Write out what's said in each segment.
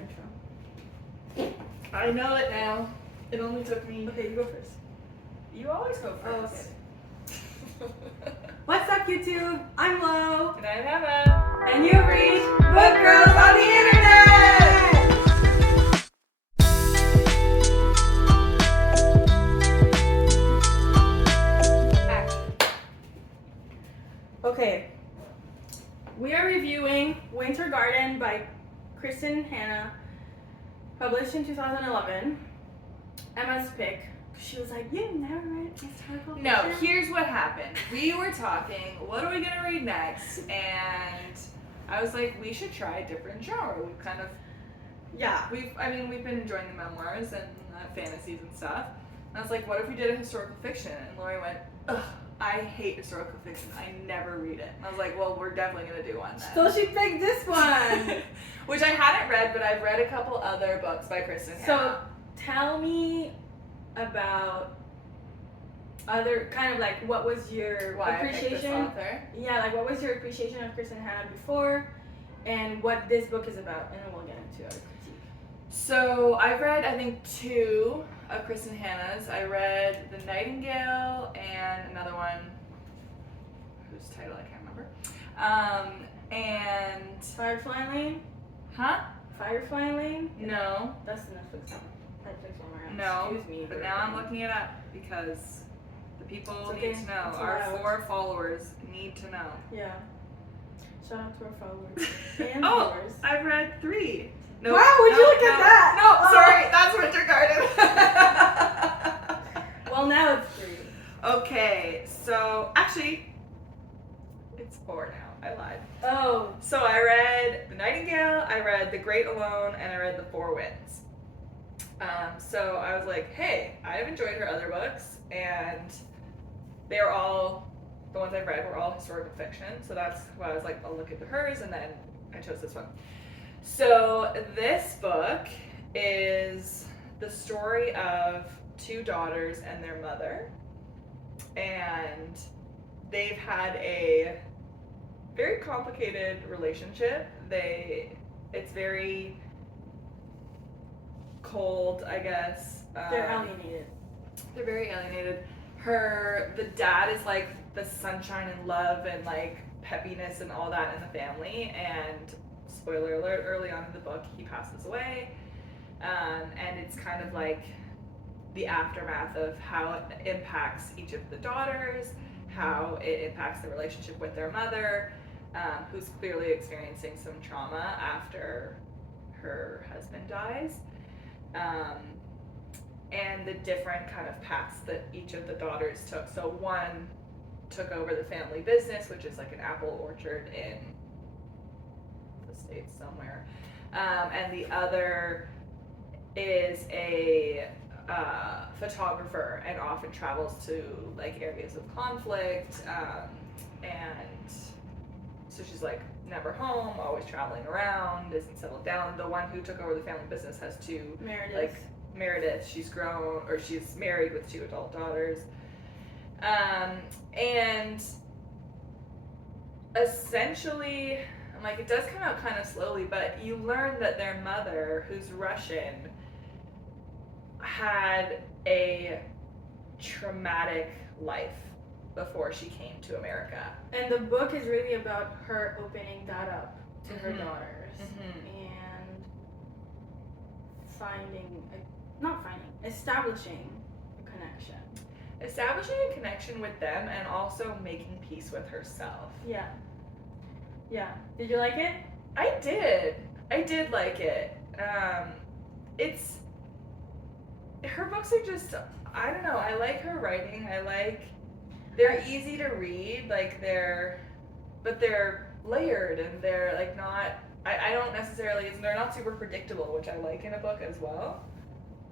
intro. I know it now. It only took me. Okay, you go first. You always go Oh, first. okay. What's up, YouTube? I'm Lo. And I'm Emma. And you've reached Book Girls on the Internet! Action. Okay. We are reviewing Winter Garden by Kristin Hannah, published in 2011. Emma's pick. She was like, "You've never read historical fiction?" No, here's what happened. We were talking, what are we gonna read next? And I was like, we should try a different genre. We've kind of, Yeah. we've been enjoying the memoirs and fantasies and stuff. And I was like, what if we did a historical fiction? And Lori went, ugh, I hate historical fiction. I never read it. And I was like, well, we're definitely gonna do one then. So she picked this one. Which I hadn't read, but I've read a couple other books by Kristin Hannah. So tell me about other kind of like what was your Why I picked this appreciation? author. Yeah, like what was your appreciation of Kristin Hannah before, and what this book is about, and then we'll get into our critique. So I've read, I think, two of Kristin Hannah's. I read The Nightingale and another one whose title I can't remember. And Firefly Lane? huh? Firefly Lane? No. That's the Netflix one. No. Excuse me. But now I'm looking it up because the people It's okay. need to know. It's Our allowed. 4 followers need to know. Yeah. Shout out to our followers and Oh, viewers. I've read 3. No, Wow, would you look no, at that? No, Oh. sorry, that's Winter Garden. Well, now it's 3. Okay, so actually, it's 4 now. I lied. Oh. So I read The Nightingale, I read The Great Alone, and I read The Four Winds. So I was like, hey, I've enjoyed her other books, and they were all, the ones I've read were all historical fiction, so that's why I was like, I'll look into hers, and then I chose this one. So this book is the story of 2 daughters and their mother, and they've had a very complicated relationship. It's very cold, I guess. They're alienated. They're very alienated. The dad is like the sunshine and love and like peppiness and all that in the family, and spoiler alert, early on in the book he passes away, and it's kind of like the aftermath of how it impacts each of the daughters, how it impacts the relationship with their mother, who's clearly experiencing some trauma after her husband dies, and the different kind of paths that each of the daughters took. So one took over the family business, which is like an apple orchard in the States somewhere, and the other is a photographer and often travels to like areas of conflict, and so she's like never home, always traveling around, isn't settled down. The one who took over the family business has 2, Meredith, she's grown, or she's married with 2 adult daughters. And essentially, like, it does come out kind of slowly, but you learn that their mother, who's Russian, had a traumatic life before she came to America. And the book is really about her opening that up to her daughters and establishing a connection. Establishing a connection with them and also making peace with herself. Yeah. Yeah. Did you like it? I did like it. Her books are just, I don't know, I like her writing. They're easy to read, but they're layered, and they're like not, I don't necessarily, they're not super predictable, which I like in a book as well.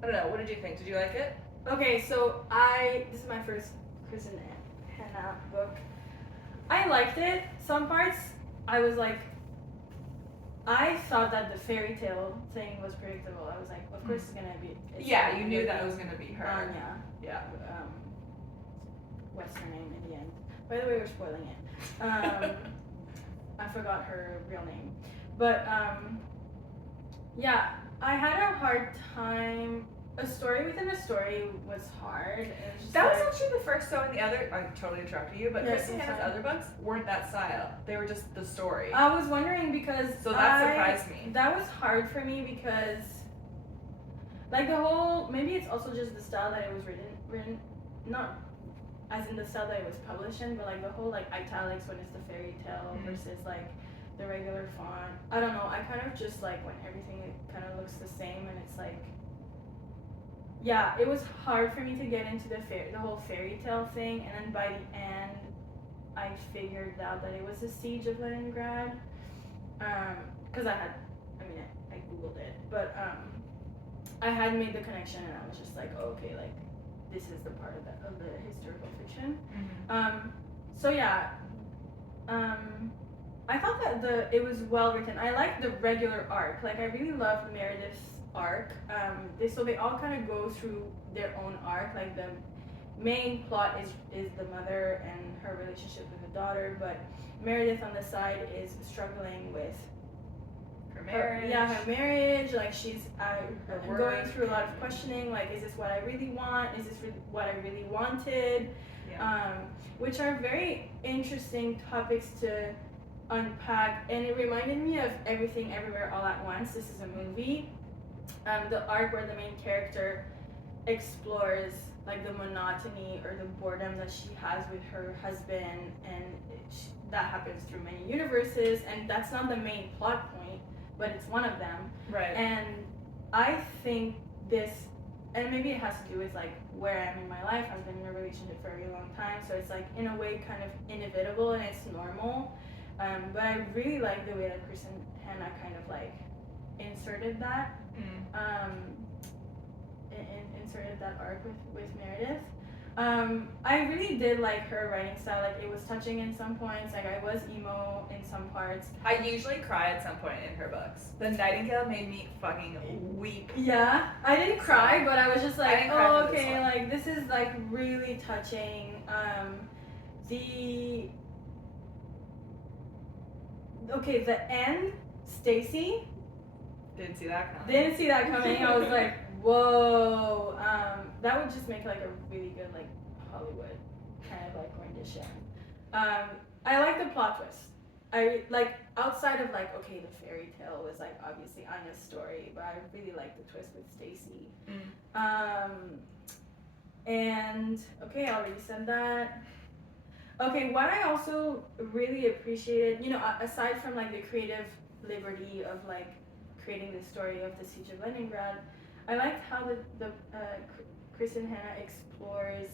I don't know, what did you think? Did you like it? Okay, so this is my first Kristin Hannah book. I liked it. Some parts, I was like, I thought that the fairy tale thing was predictable. I was like, of course it's gonna be. Yeah, you knew that it was gonna be her. Anya. Yeah. What's her name in the end? By the way, we're spoiling it. I forgot her real name, but Yeah, I had a hard time. A story within a story was hard. It was just That was like, actually the first. So in the other, I totally interrupted you, but Yeah, Kristin it's Hanna's fine. other books weren't that style. They were just the story. I was wondering because So that surprised me. That was hard for me because, like the whole, maybe it's also just the style that it was written, not as in the style that it was published in, but like the whole like italics when it's the fairy tale versus like the regular font. I don't know. I kind of just like when everything kind of looks the same and it's like, yeah, it was hard for me to get into the whole fairy tale thing, and then by the end, I figured out that it was the siege of Leningrad. Because I mean, I googled it, but I had made the connection, and I was just like, oh, okay, like this is the part of the historical fiction. So yeah, I thought that it was well written. I liked the regular arc. Like I really loved Meredith's arc. They all kind of go through their own arc. Like the main plot is the mother and her relationship with the daughter, but Meredith on the side is struggling with Her marriage. her marriage. Like she's Her going work. through a lot of questioning. Like, is this what I really want? Is this what I really wanted? Yeah. Which are very interesting topics to unpack, and it reminded me of Everything Everywhere All at Once. This is a movie. The arc where the main character explores like the monotony or the boredom that she has with her husband, and that happens through many universes, and that's not the main plot point, but it's one of them. Right. And I think this, and maybe it has to do with like where I am in my life. I've been in a relationship for a really long time, so it's like in a way kind of inevitable and it's normal. But I really like the way that Kristin Hanna kind of like inserted that. Inserted that arc with Meredith. I really did like her writing style. Like it was touching in some points. Like I was emo in some parts. I usually cry at some point in her books. The Nightingale made me fucking weep. Yeah, I didn't cry, but I was just like, didn't cry oh, for this okay, one. like this is like really touching. The end, Stacy. Didn't see that coming. Didn't see that coming. I was like, whoa. That would just make like a really good like Hollywood kind of like rendition. I like the plot twist. I like outside of like, okay, the fairy tale was like obviously Anya's story, but I really like the twist with Stacy. And okay, I already said that. Okay, what I also really appreciated, aside from like the creative liberty of like creating the story of the siege of Leningrad, I liked how the Kristin Hanna explores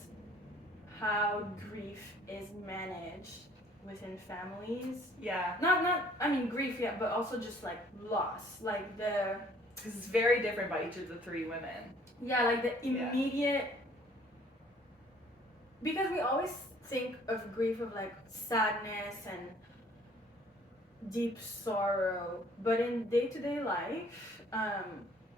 how grief is managed within families. Yeah. I mean grief, yeah, but also just like loss, like the. Because it's very different by each of the three women. Yeah, like the immediate. Because we always think of grief of like sadness and deep sorrow, but in day-to-day life,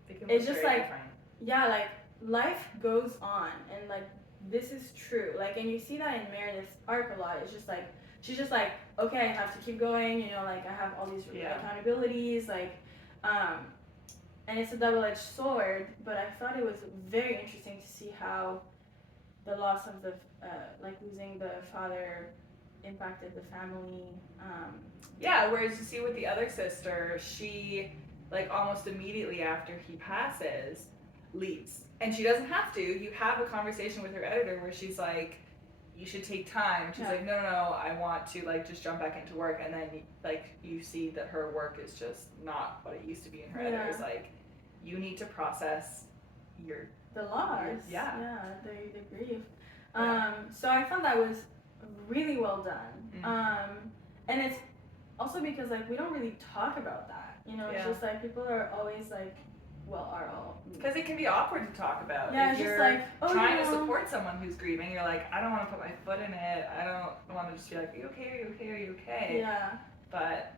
it's just like different. Yeah, like life goes on, and like this is true. Like, and you see that in Meredith's arc a lot. It's just like she's just like, okay, I have to keep going. Like I have all these accountabilities, like, and it's a double-edged sword. But I thought it was very interesting to see how the loss of the like losing the father impacted the family. Whereas you see with the other sister, she like almost immediately after he passes leaves, and she doesn't have to. You have a conversation with her editor where she's like, you should take time. She's like, no, I want to like just jump back into work, and then like you see that her work is just not what it used to be, and her editor's like, you need to process the loss. The grief. So I thought that was really well done. And it's also because like we don't really talk about that. It's just like people are always like, are all. Because it can be awkward to talk about. Yeah, if it's you're just like, trying to support someone who's grieving, you're like, I don't want to put my foot in it. I don't want to just be like, are you okay? Are you okay? Are you okay? Yeah. But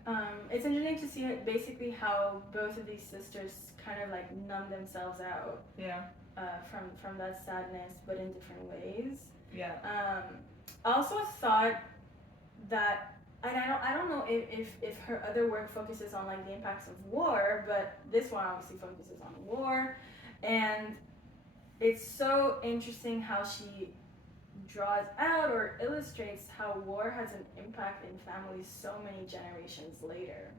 it's interesting to see basically how both of these sisters kind of like numb themselves out. Yeah. From that sadness, but in different ways. Yeah. I also thought that and I don't know if her other work focuses on like the impacts of war, but this one obviously focuses on war, and it's so interesting how she draws out or illustrates how war has an impact in families so many generations later.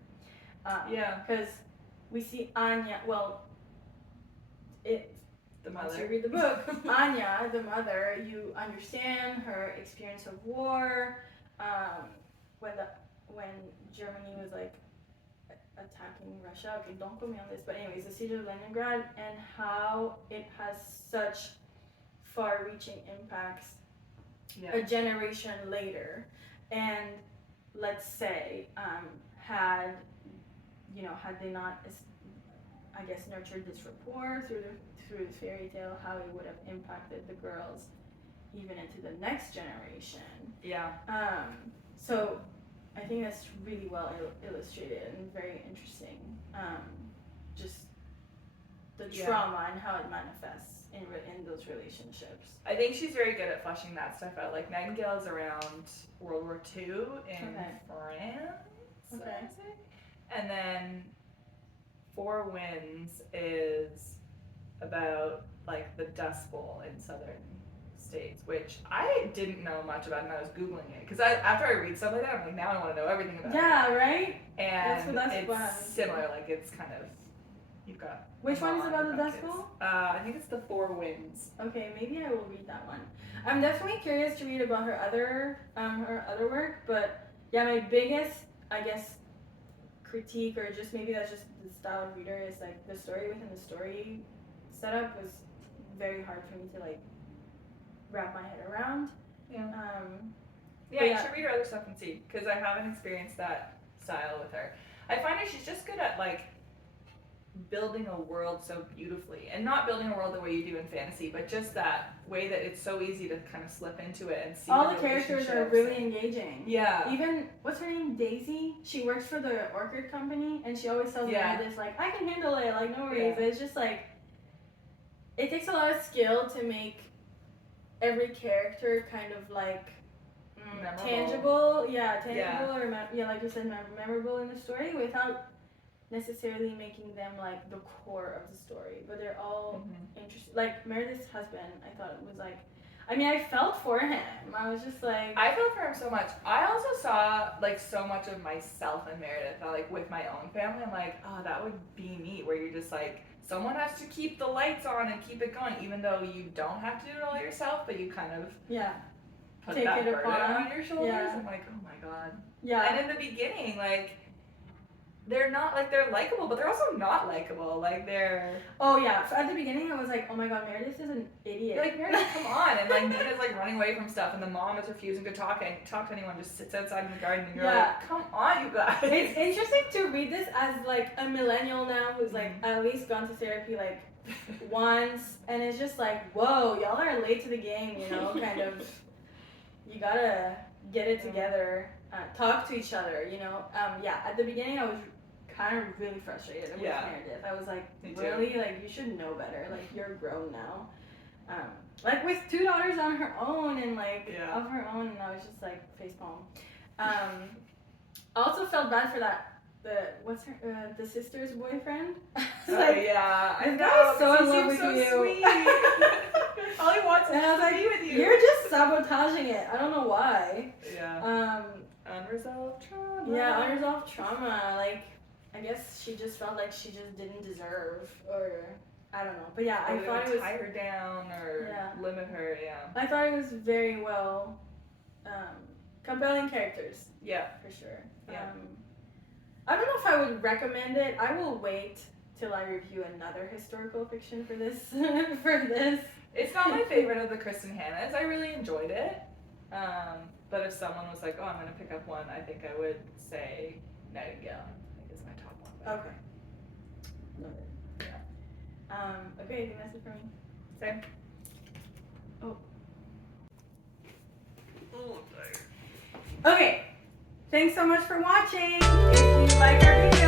Because we see Anya, well, the once mother. you read the book, Anya, the mother, you understand her experience of war, when Germany was like attacking Russia. Okay, don't quote me on this, but anyways, the siege of Leningrad and how it has such far-reaching impacts a generation later. And let's say had they not, I guess, nurtured this rapport through the fairy tale, how it would have impacted the girls even into the next generation. Yeah. So I think that's really well illustrated and very interesting. Just the trauma and how it manifests in those relationships. I think she's very good at fleshing that stuff out. Like Nightingale's around World War II in France, Okay. and then Four Winds is about like the Dust Bowl in southern states, which I didn't know much about, and I was googling it because after I read stuff like that, I'm like, now I want to know everything about it. Yeah, right. And it's similar. Like it's kind of you've got. Which one is about the Dust Bowl? I think it's the Four Winds. Okay, maybe I will read that one. I'm definitely curious to read about her other work, but yeah, my biggest, I guess, critique, or just maybe that's just the style of reader, is like the story within the story setup was very hard for me to like wrap my head around. Yeah. You should read her other stuff and see, because I haven't experienced that style with her. I find that she's just good at like building a world so beautifully, and not building a world the way you do in fantasy, but just that way that it's so easy to kind of slip into it and see all the characters are really engaging. Yeah. Even what's her name, Daisy, she works for the orchid company, and she always tells Meredith like, I can handle it, like no worries. It's just like it takes a lot of skill to make every character kind of like tangible, or like you said, memorable in the story without necessarily making them like the core of the story, but they're all interesting. Like Meredith's husband, I thought it was like, I mean, I felt for him. I was just like, I felt for him so much. I also saw like so much of myself in Meredith, like with my own family. I'm like, oh, that would be me, where you're just like, someone has to keep the lights on and keep it going, even though you don't have to do it all yourself, but you kind of put take that it burden upon on your shoulders. Yeah. I'm like, oh my god. Yeah. And in the beginning, like, they're not, like, they're likable, but they're also not likable. Like, they're... Oh, yeah. So at the beginning, I was like, oh my god, Meredith is an idiot. You're like, Meredith, come on. And, like, Nina's, like, running away from stuff, and the mom is refusing to talk to anyone, just sits outside in the garden, and you're like, come on, you guys. It's interesting to read this as, like, a millennial now who's, like, at least gone to therapy, like, once, and it's just like, whoa, y'all are late to the game, you know, kind of, you gotta get it together, talk to each other, you know. At the beginning, I was kind of really frustrated with Meredith. I was like, really? Like, you should know better. Like, you're grown now. Like, with 2 daughters on her own and, like, of her own, and I was just like, facepalm. I also felt bad for the sister's boyfriend. I know. So in love with so you. Sweet. All he wants is to be with you. You're just sabotaging it. I don't know why. Yeah. Unresolved trauma. Yeah, unresolved trauma. Like, I guess she just felt like she just didn't deserve, or I don't know. But yeah, I thought it was tie her down or limit her. Yeah. I thought it was very well, compelling characters. Yeah, for sure. Yeah. I don't know if I would recommend it. I will wait till I review another historical fiction for this. It's not my favorite of the Kristin Hannas. I really enjoyed it. But if someone was like, oh, I'm going to pick up one, I think I would say Nightingale. I think it's my top one. Okay. Love it. Yeah. Okay, I think that's it for me. Same. Oh. Oh, I'm tired. Okay. Thanks so much for watching. If you like our video,